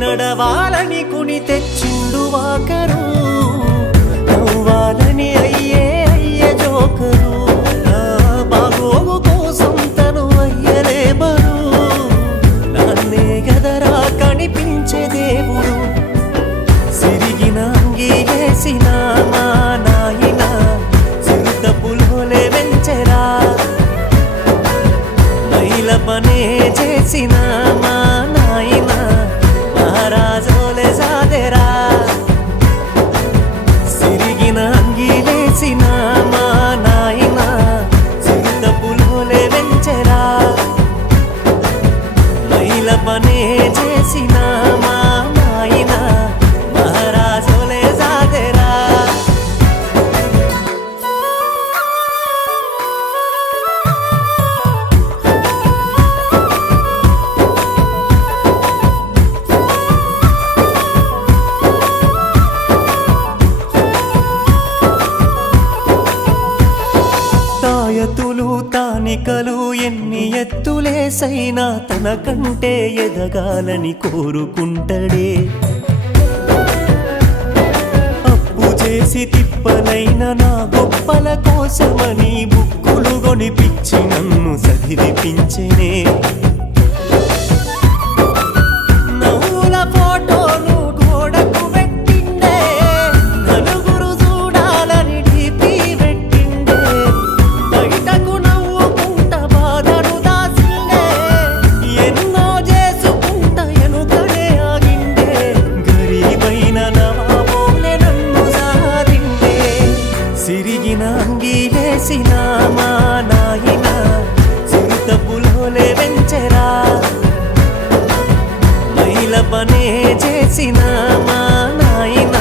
నడవాలని కుని తెచ్చిండు వాకరు నవ్వాలని అయ్యే జోకరు నా బాగోగు కోసం తను అయ్యలే బరు నన్నే గదరా కనిపించే దేవుడు సిరిగిన అంగీలేసిన మా నాయన చిరుత పులోలే వెంచెరా మైల పనే చేసిన మా నాయన మహారాజోలే సాదెరా సిరిగిన అంగీలేసిన మా నాయన చిరుత పులోలే వెంచెరా మైల పనే చేసిన మా నాయన మహారాజోలే సాదెరా తాయతులు తానికలు ఎన్ని ఎత్తులేసైనా తనకంటే ఎదగాలని కోరుకుంటడే అప్పు చేసి తిప్పలైన నా గొప్పల కోసమని బుక్కులు కొనిపించి నన్ను చదివిపించెనే నవ్వుల ఫోటోలు గోడకు పెట్టిండే నలుగురు చూడాలని డీపీ పెట్టిండే బయటకు నవ్వుకుంట బాధను దాసిండే ఎన్నో చేసుకుంట ఎనుకనే ఆగిండే గరీబైన నవాబోలే నన్ను సాధిండే సిరిగిన అంగీలేసిన మా నాయన చిరుత పులోలే వెంచెరా మైల పనే చేసిన మా నాయన